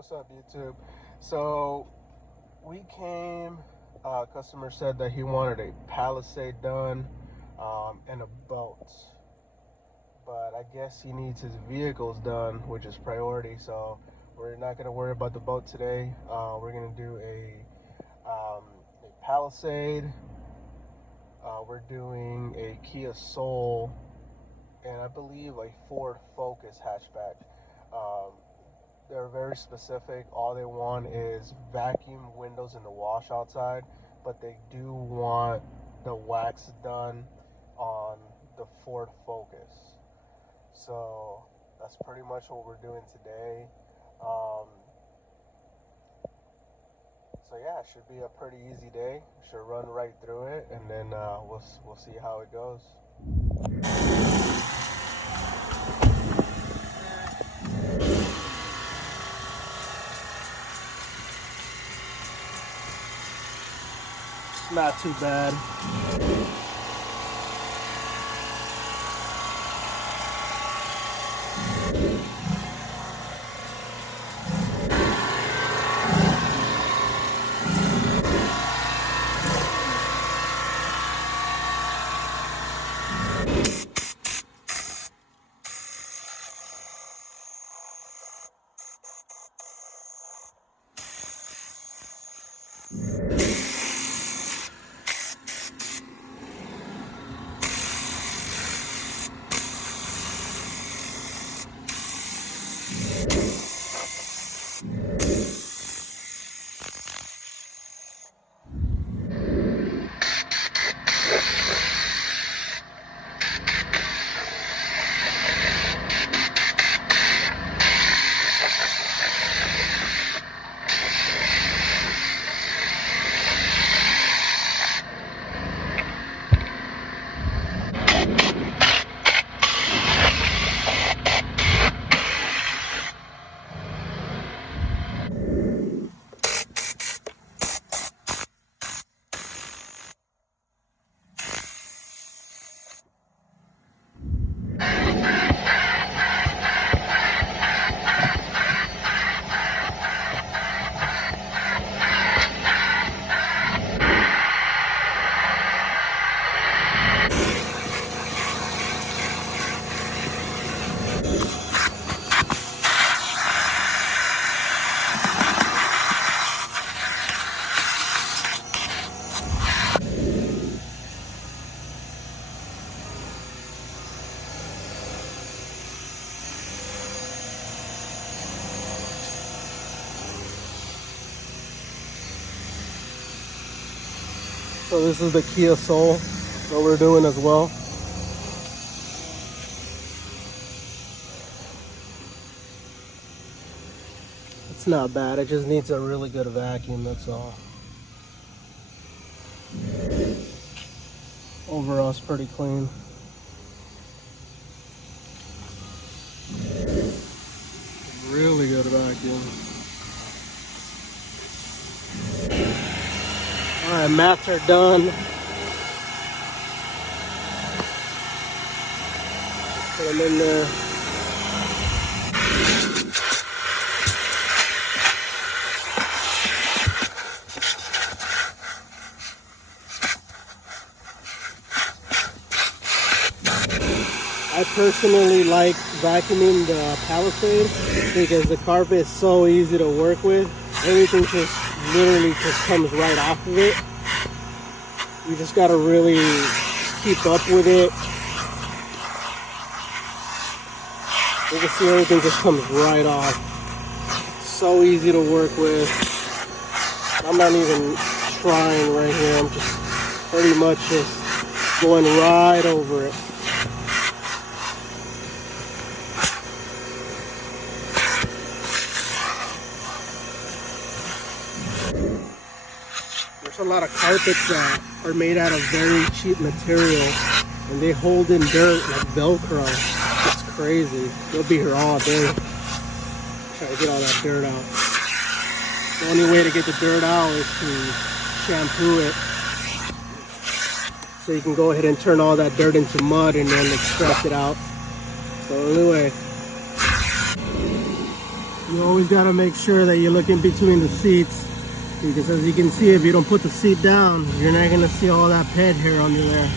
What's up, YouTube? So we came. Customer said that he wanted a palisade done and a boat, but I guess he needs his vehicles done, which is priority. So we're not gonna worry about the boat today. We're gonna do a palisade. We're doing a Kia Soul and I believe a Ford Focus hatchback. They're very specific. All they want is vacuum windows in the wash outside, but they do want the wax done on the Ford Focus. So that's pretty much what we're doing today. So yeah, it should be a pretty easy day. Should run right through it, and then we'll see how it goes. Not too bad. So this is the Kia Soul that we're doing as well. It's not bad, it just needs a really good vacuum, that's all. Overall, it's pretty clean. Really good vacuum. Alright, mats are done. Put them in there. I personally like vacuuming the Palisade because the carpet is so easy to work with. Everything just literally just comes right off of it. You just gotta really keep up with it. You can see everything just comes right off. So easy to work with. I'm not even trying right here. I'm just pretty much just going right over it. There's a lot of carpets that are made out of very cheap material and they hold in dirt like Velcro. It's crazy. They'll be here all day trying to get all that dirt out. The only way to get the dirt out is to shampoo it. So you can go ahead and turn all that dirt into mud and then extract it out. So anyway, You always got to make sure that you look in between the seats, because as you can see, if you don't put the seat down, you're not going to see all that pet hair under there.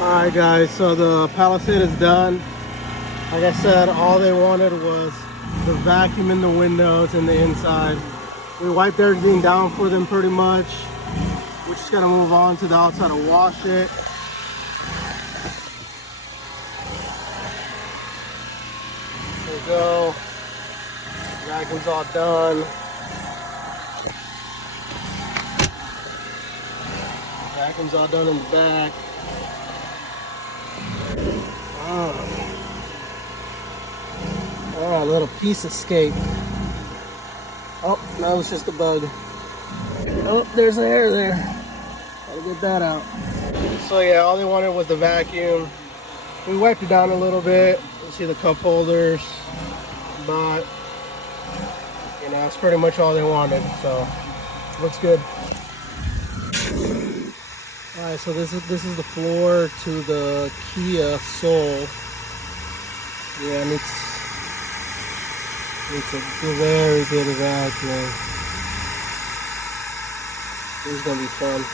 Alright guys, so the Palisade is done. Like I said, all they wanted was the vacuum in the windows and the inside. We wiped everything down for them pretty much. We just gotta move on to the outside and wash it. There we go. Vacuum's all done. Vacuum's all done in the back. Oh, a little piece escaped. Oh, that was just a bug. Oh, there's a hair there. Gotta get that out. So yeah, all they wanted was the vacuum. We wiped it down a little bit. You see the cup holders, but you know, that's pretty much all they wanted. So looks good. All right, so this is the floor to the Kia Soul. Yeah, it's a very good vacuum. This is gonna be fun.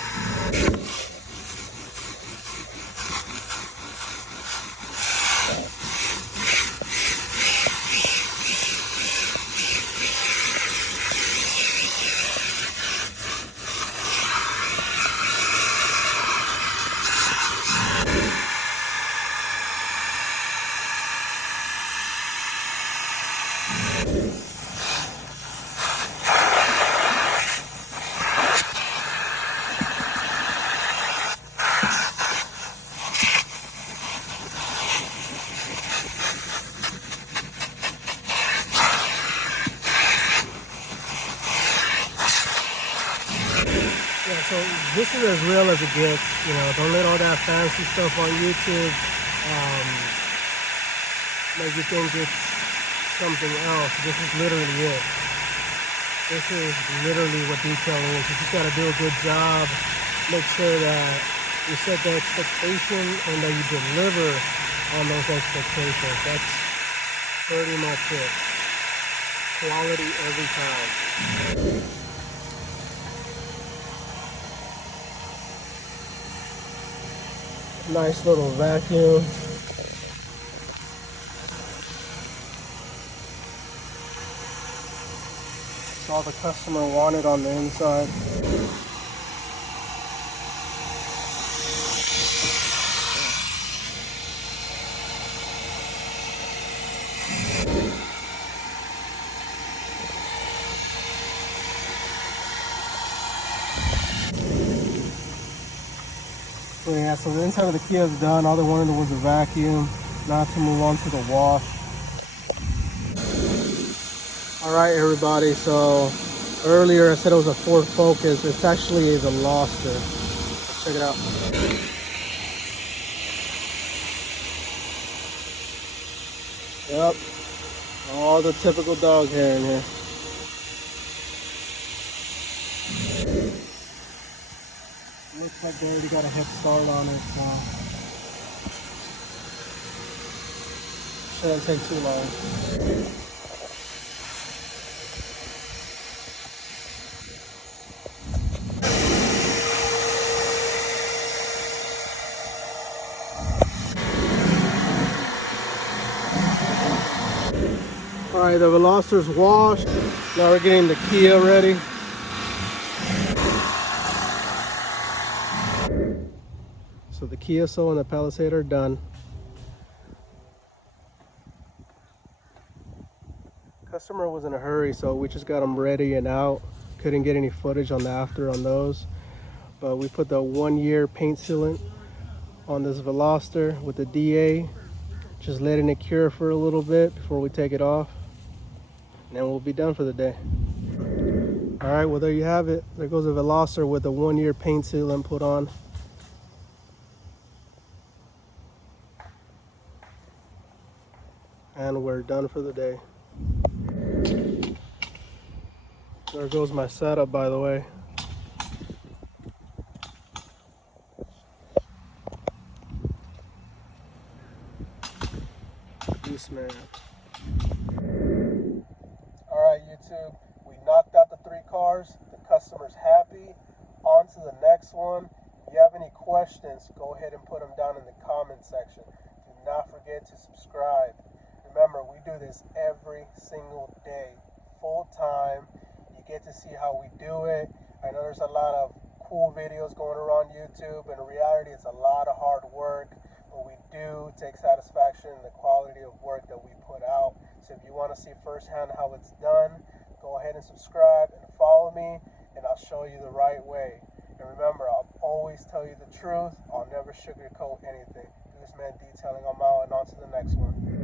Yeah, so this is as real as it gets. You know, don't let all that fancy stuff on YouTube make you think it's something else. This is literally it. This is literally what detailing is. You just got to do a good job. Make sure that you set the expectation and that you deliver on those expectations. That's pretty much it. Quality every time. Nice little vacuum. That's all the customer wanted on the inside. So yeah, so the inside of the Kia is done. All they wanted was a vacuum. Now to move on to the wash. All right, everybody. So earlier I said it was a Ford Focus. It's actually a Veloster. Let's check it out. Yep, all the typical dog hair in here. Looks like they already got a head start on it, so shouldn't take too long. All right, the Veloster's washed. Now we're getting the Kia ready. So the Kia Soul and the Palisade are done. Customer was in a hurry, so we just got them ready and out. Couldn't get any footage on the after on those. But we put the 1-year paint sealant on this Veloster with the DA. Just letting it cure for a little bit before we take it off. And then we'll be done for the day. All right, well there you have it. There goes a Veloster with the 1-year paint sealant put on. And we're done for the day. There goes my setup, by the way. man. Alright, YouTube, we knocked out the 3 cars. The customer's happy. On to the next one. If you have any questions, go ahead and put them down in the comment section. Do not forget to subscribe. Remember, we do this every single day, full time. You get to see how we do it. I know there's a lot of cool videos going around YouTube, and in reality, it's a lot of hard work, but we do take satisfaction in the quality of work that we put out. So if you want to see firsthand how it's done, go ahead and subscribe and follow me, and I'll show you the right way. And remember, I'll always tell you the truth. I'll never sugarcoat anything. GooseMan Detailing, I'm out, and on to the next one.